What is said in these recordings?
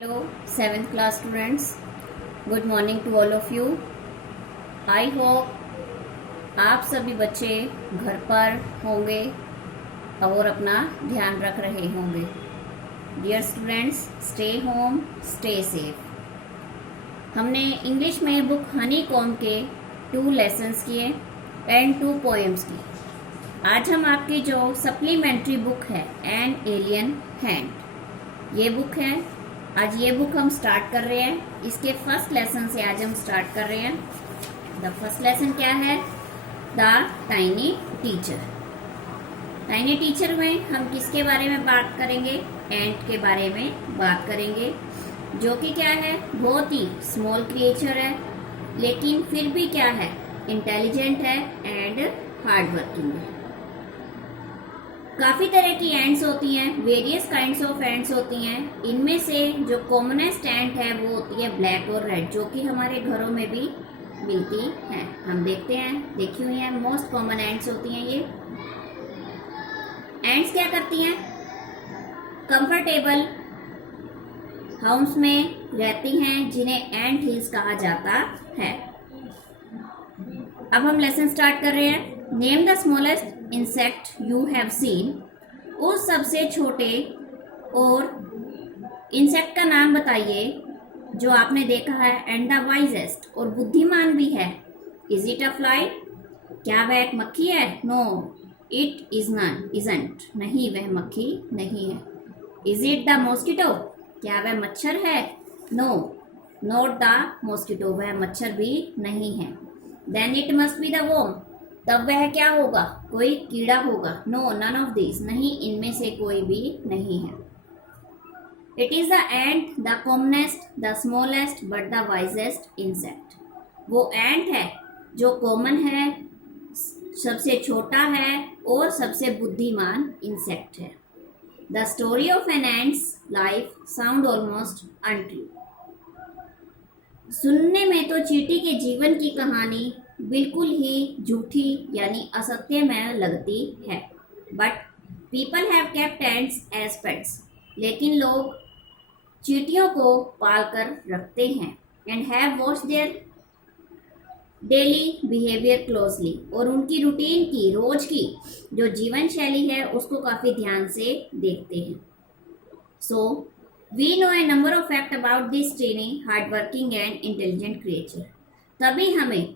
Hello, 7th class students. Good morning to all of you. I hope आप सभी बच्चे घर पर होंगे और अपना ध्यान रख रहे होंगे. Dear students, stay home, stay safe. हमने इंग्लिश में बुक हनी कॉम के 2 लेसन्स किए एंड 2 पोएम्स की. आज हम आपकी जो सप्लीमेंट्री बुक है एन एलियन हैंड, ये बुक है. आज ये बुक हम स्टार्ट कर रहे हैं. इसके फर्स्ट लेसन से आज हम स्टार्ट कर रहे हैं. द फर्स्ट लेसन क्या है? The tiny teacher. Tiny teacher में हम किसके बारे में बात करेंगे? एंट के बारे में बात करेंगे, जो कि क्या है, बहुत ही स्मॉल क्रिएचर है, लेकिन फिर भी क्या है, इंटेलिजेंट है एंड हार्ड वर्किंग है. काफ़ी तरह की एंट्स होती हैं, वेरियस काइंड्स ऑफ एंट्स होती हैं. इनमें से जो कॉमनेस्ट एंट है वो होती है ब्लैक और रेड, जो कि हमारे घरों में भी मिलती हैं. हम देखते हैं, देखी हुई हैं. मोस्ट कॉमन एंट्स होती हैं ये. एंट्स क्या करती हैं? कंफर्टेबल हाउस में रहती हैं, जिन्हें एंट हिल्स कहा जाता है. अब हम लेसन स्टार्ट कर रहे हैं. Name the smallest insect you have seen. उस सबसे छोटे और इंसेक्ट का नाम बताइए जो आपने देखा है. एंड द वाइजेस्ट, और बुद्धिमान भी है. Is it a fly? क्या वह एक मक्खी है? No it is not, isn't, नहीं वह मक्खी नहीं है. Is it the mosquito? क्या वह मच्छर है? नो नॉट द मॉस्किटो, वह मच्छर भी नहीं है. Then it must be the worm. तब वह क्या होगा? कोई कीड़ा होगा. नो नन ऑफ दिस, नहीं इनमें से कोई भी नहीं है. It is the ant, the commonest, the smallest but the wisest insect. वो एंट है जो कॉमन है, सबसे छोटा है और सबसे बुद्धिमान इंसेक्ट है. The story of an ant's life sound almost untrue. सुनने में तो चींटी के जीवन की कहानी बिल्कुल ही झूठी यानी असत्यमय लगती है. But people have kept ants as pets. लेकिन लोग चींटियों को पाल कर रखते हैं. And have watched their daily behaviour closely, और उनकी रूटीन की, रोज की जो जीवन शैली है उसको काफ़ी ध्यान से देखते हैं. So we know a number of fact about this tiny hard working and intelligent creature. तभी हमें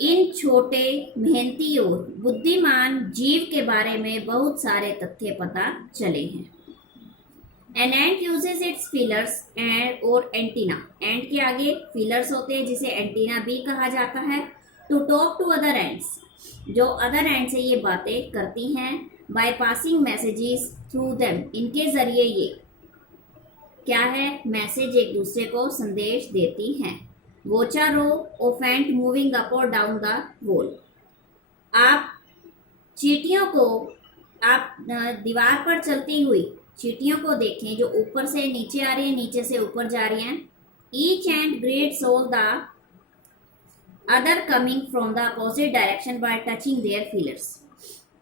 इन छोटे, मेहनती और बुद्धिमान जीव के बारे में बहुत सारे तथ्य पता चले हैं. An ant uses it's feelers and और एंटीना. एंट के आगे फीलर्स होते हैं जिसे एंटीना भी कहा जाता है. To talk to other ants, जो अदर एंट से ये बातें करती हैं. By passing messages through them, इनके जरिए ये क्या है, मैसेज एक दूसरे को संदेश देती हैं. Watch a row of ant moving up और डाउन द वॉल. आप चींटियों को, आप दीवार पर चलती हुई चींटियों को देखें जो ऊपर से नीचे आ रही हैं, नीचे से ऊपर जा रही हैं. Each ant greets all the other coming from the opposite direction by touching their feelers.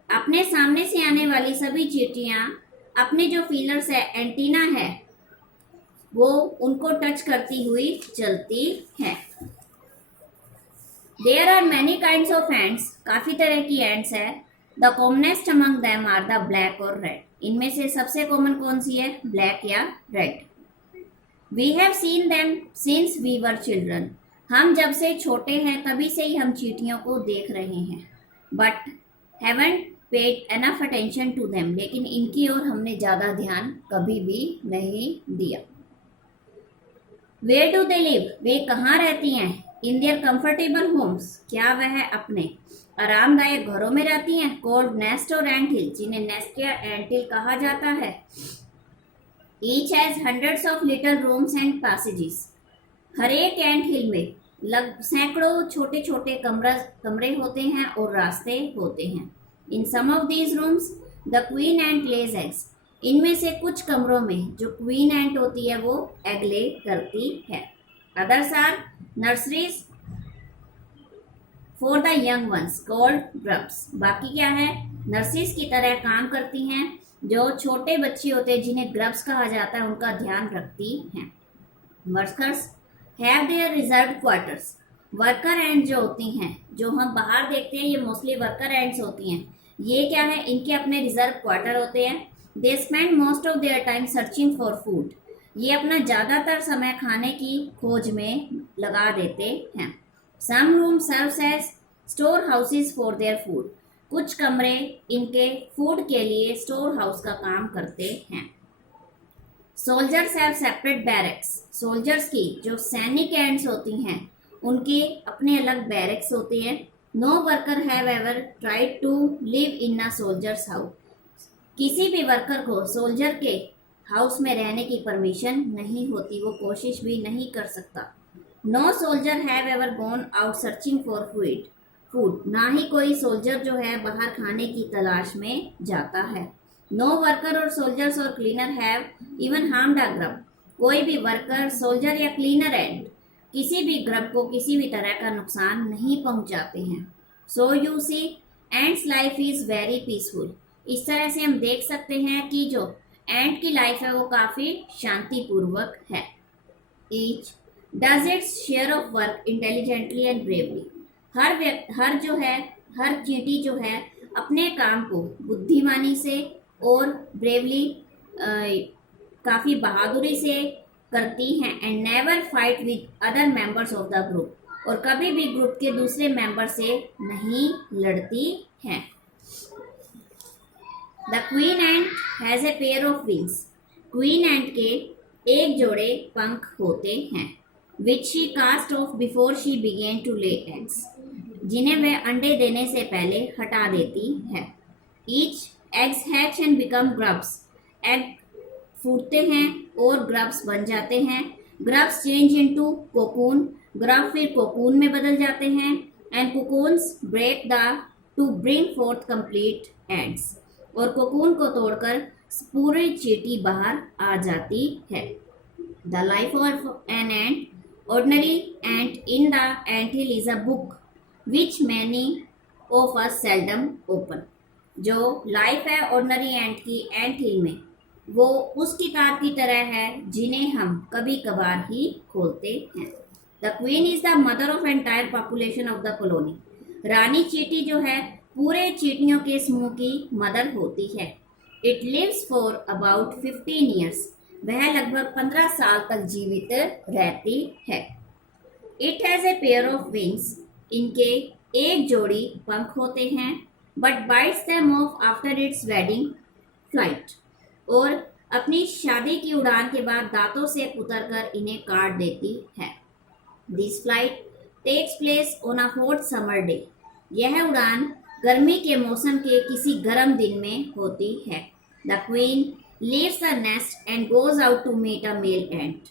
अपने सामने से आने वाली सभी चींटियां अपने जो फीलर्स है, एंटीना है, वो उनको टच करती हुई चलती है. There are many kinds of ants. काफ़ी तरह की एंट्स है. The commonest among them are the black और रेड. इनमें से सबसे कॉमन कौन सी है? ब्लैक या red. We have seen them since we were children. हम जब से छोटे हैं तभी से ही हम चींटियों को देख रहे हैं. But haven't paid enough attention to them. लेकिन इनकी ओर हमने ज़्यादा ध्यान कभी भी नहीं दिया. Where do they live. वे कहाँ रहती हैं? In their comfortable homes. क्या वह अपने आरामदायक घरों में रहती हैं? कॉल्ड नेस्ट और एंट हिल, जिन्हें नेस्ट या एंट हिल कहा जाता है. Each has hundreds of little rooms and passages. हर एक एंट हिल में सैकड़ों छोटे छोटे कमरे होते हैं और रास्ते होते हैं. In some of these rooms the queen ant lays eggs. इनमें से कुछ कमरों में जो क्वीन एंट होती है वो एग ले करती है. Others are nurseries for the young ones called grubs. बाकी क्या है, नर्सरीज की तरह काम करती हैं जो छोटे बच्चे होते हैं जिन्हें ग्रब्स कहा जाता है उनका ध्यान रखती हैं। Workers have their reserve quarters. Worker and जो होती हैं, जो हम बाहर देखते हैं, ये मोस्टली वर्कर एंड्स होती हैं। ये क्या है, इनके अपने रिजर्व क्वार्टर होते हैं। They spend most of their time searching for food. ये अपना ज़्यादातर समय खाने की खोज में लगा देते हैं। Some room serves as store houses for their food. कुछ कमरे इनके फूड के लिए स्टोर हाउस का काम करते हैं। Soldiers have separate barracks. Soldiers की जो सैनिक एंड्स होती हैं उनके अपने अलग बैरक्स होते हैं। No worker have ever tried to live in a soldier's house. किसी भी वर्कर को सोल्जर के हाउस में रहने की परमिशन नहीं होती, वो कोशिश भी नहीं कर सकता। No soldier have ever gone out searching for food. ना ही कोई सोल्जर जो है बाहर खाने की तलाश में जाता है। नो वर्कर और सोल्जर्स और cleaner have even harmed a grub. कोई भी वर्कर, सोल्जर या क्लीनर एंड किसी भी ग्रब को किसी भी तरह का नुकसान नहीं पहुंचाते हैं। So you see ant's life is very peaceful. इस तरह से हम देख सकते हैं कि जो एंड की लाइफ है वो काफ़ी शांतिपूर्वक है। Each does its share of work intelligently and bravely. हर चींटी जो है अपने काम को बुद्धिमानी से और ब्रेवली काफ़ी बहादुरी से करती हैं। And never fight with other members of the group. और कभी भी ग्रुप के दूसरे मेंबर से नहीं लड़ती हैं। The queen ant has a pair of wings. Queen ant के एक जोड़े पंख होते हैं। Which she cast off before she begin to lay eggs. जिन्हें वह अंडे देने से पहले हटा देती है। Each eggs hatch and become grubs. Egg फूटते हैं और ग्रब्स बन जाते हैं। Grubs change into cocoon. Grub फिर कोकून में बदल जाते हैं। And cocoons break the to bring fourth complete eggs. और कोकून को तोड़कर पूरी चींटी बाहर आ जाती है। The life of an ant. Ordinary ant in the anthill is a book which many of us seldom open. जो लाइफ है ऑर्डिनरी एंट की एंट हिल में, वो उस किताब की तरह है जिन्हें हम कभी कभार ही खोलते हैं। The queen is the mother of entire population of the colony. रानी चींटी जो है पूरे चींटियों के समूह की मदर होती है। It lives for about 15 years. वह लगभग 15 साल तक जीवित रहती है। It has a pair of wings. इनके एक जोड़ी पंख होते हैं। But bites them off after its wedding flight. और अपनी शादी की उड़ान के बाद दांतों से कुतरकर इन्हें काट देती है। This flight takes place on a hot summer day. यह उड़ान गर्मी के मौसम के किसी गर्म दिन में होती है। The queen leaves the nest and goes out to meet a male ant.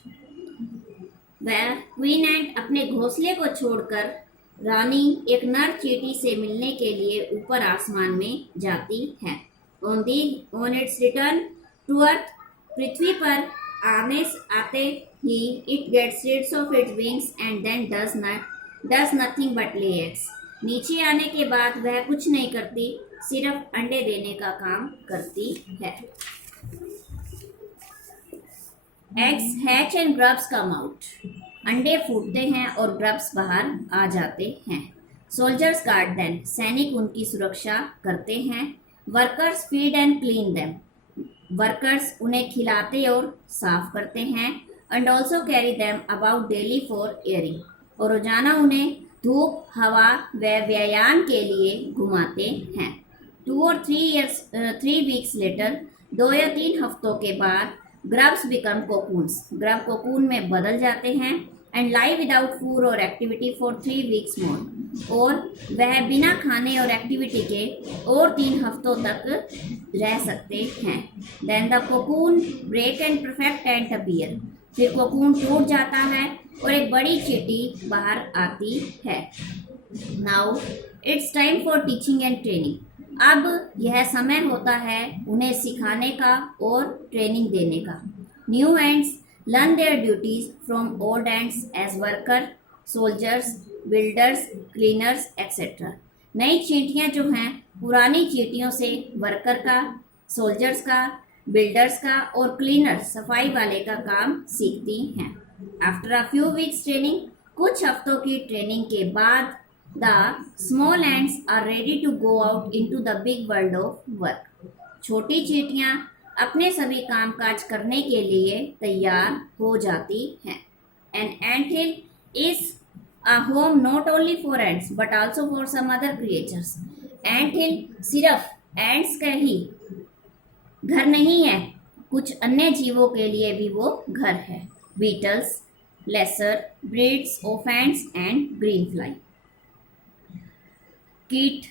वह क्वीन एंट अपने घोंसले को छोड़कर रानी एक नर चींटी से मिलने के लिए ऊपर आसमान में जाती है। On its return to earth. पृथ्वी पर आते ही it gets rids of its wings and then does nothing but lay eggs. नीचे आने के बाद वह कुछ नहीं करती, सिर्फ अंडे देने का काम करती है। Eggs hatch and grubs come out. अंडे फूटते हैं और ग्रब्स बाहर आ जाते हैं। Soldiers guard them. सैनिक उनकी सुरक्षा करते हैं। Workers feed and clean them. Workers उन्हें खिलाते और साफ करते हैं। And also carry them about daily for airing. और रोजाना उन्हें धूप, हवा व व्यायाम के लिए घुमाते हैं। 2 और 3 वीक्स लेटर। 2 या 3 हफ्तों के बाद grubs become cocoons. Grub cocoon में बदल जाते हैं। एंड लाइव विदाउट फूड और एक्टिविटी फॉर 3 वीक्स मोर। और वह बिना खाने और एक्टिविटी के और 3 हफ्तों तक रह सकते हैं। Then the cocoon break and perfect ant appear. फिर कोकून टूट जाता है और एक बड़ी चींटी बाहर आती है। Now it's time for teaching and training. अब यह समय होता है उन्हें सिखाने का और ट्रेनिंग देने का। New ants learn their duties from old ants as worker, soldiers, builders, cleaners etcetera. नई चींटियां जो हैं पुरानी चींटियों से वर्कर का, सोल्जर्स का, बिल्डर्स का और क्लीनर्स सफाई वाले का काम सीखती हैं। After a few weeks training, कुछ हफ्तों की ट्रेनिंग के बाद the small ants are ready to go out into the big world of work. छोटी चींटियां अपने सभी कामकाज करने के लिए तैयार हो जाती हैं। An ant hill is a home not only for ants but also for some other creatures. Ant hill सिर्फ ants का ही घर नहीं है, कुछ अन्य जीवों के लिए भी वो घर है। Beetles, lesser breeds of ants and green fly. कीट,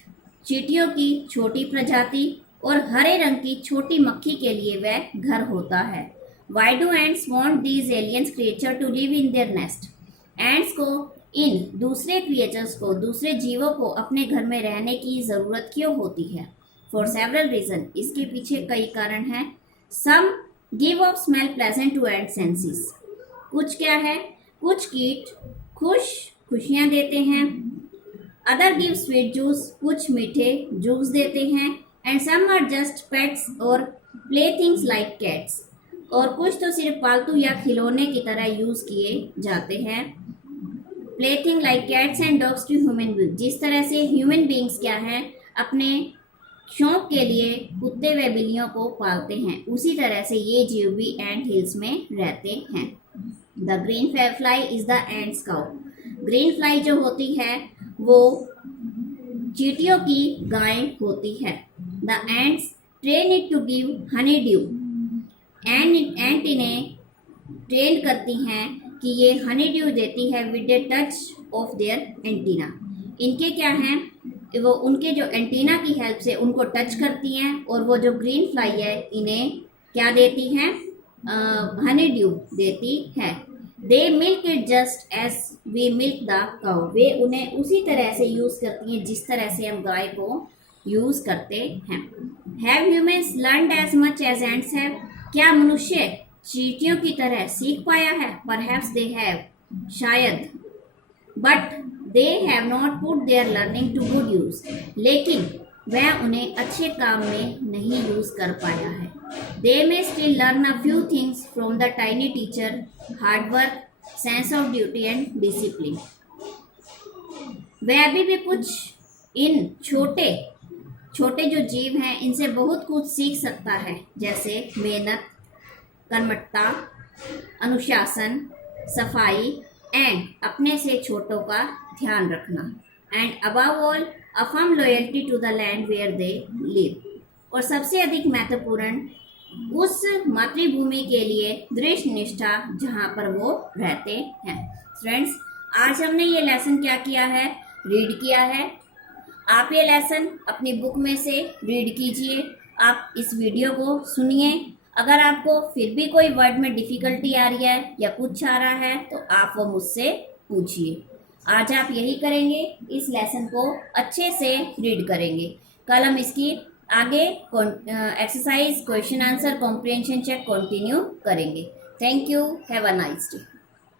चींटियों की छोटी प्रजाति और हरे रंग की छोटी मक्खी के लिए वह घर होता है। Why do ants want these alien creatures to live in their nest? Ants को इन दूसरे क्रिएचर्स को, दूसरे जीवों को अपने घर में रहने की ज़रूरत क्यों होती है? फॉर सेवरल रीजन, इसके पीछे कई कारण हैं। Some give off smell pleasant to ant senses. कुछ क्या है? कुछ कीट खुशियाँ देते हैं। अदर गिव स्वीट जूस, कुछ मीठे जूस देते हैं। And some are just pets और प्ले थिंग्स लाइक कैट्स। और कुछ तो सिर्फ पालतू या खिलौने की तरह यूज़ किए जाते हैं। Plaything like cats and dogs to human being, जिस तरह से ह्यूमन बींग्स क्या हैं, अपने शौक के लिए कुत्ते व बिल्लियों को पालते हैं, उसी तरह से ये जीव भी एंट हिल्स में रहते हैं। The green fly is the ants cow. Green fly जो होती है वो चींटियों की गाय होती है। The ants train it to give honey dew. Ant इन्हें ट्रेन करती हैं कि ये हनी ड्यू देती है with a touch of their antenna. इनके क्या हैं, वो उनके जो एंटीना की हेल्प से उनको टच करती हैं और वो जो ग्रीन फ्लाई है इन्हें क्या देती हैं, हनी ड्यू देती है। They milk it just as we milk the cow. वे उन्हें उसी तरह से यूज़ करती हैं जिस तरह से हम गाय को यूज़ करते हैं। Have humans learned as much as ants have. क्या मनुष्य चींटियों की तरह सीख पाया है? परहैप्स दे हैव, शायद, but they have not put their learning to good use. लेकिन वह उन्हें अच्छे काम में नहीं यूज कर पाया है। They may still learn a few things from the tiny teacher, hard work, sense of duty and discipline. वह अभी भी कुछ इन छोटे छोटे जो जीव हैं इनसे बहुत कुछ सीख सकता है, जैसे मेहनत, कर्मठता, अनुशासन, सफाई एंड अपने से छोटों का ध्यान रखना। And above all a firm loyalty to the land where they live. और सबसे अधिक महत्वपूर्ण उस मातृभूमि के लिए दृढ़ निष्ठा जहाँ पर वो रहते हैं। फ्रेंड्स, आज हमने ये लेसन क्या किया है, रीड किया है। आप ये लेसन अपनी बुक में से रीड कीजिए, आप इस वीडियो को सुनिए। अगर आपको फिर भी कोई वर्ड में डिफ़िकल्टी आ रही है या कुछ आ रहा है तो आप वो मुझसे पूछिए। आज आप यही करेंगे, इस लेसन को अच्छे से रीड करेंगे। कल हम इसकी आगे exercise, question answer, comprehension check continue करेंगे। Thank you, have a nice day.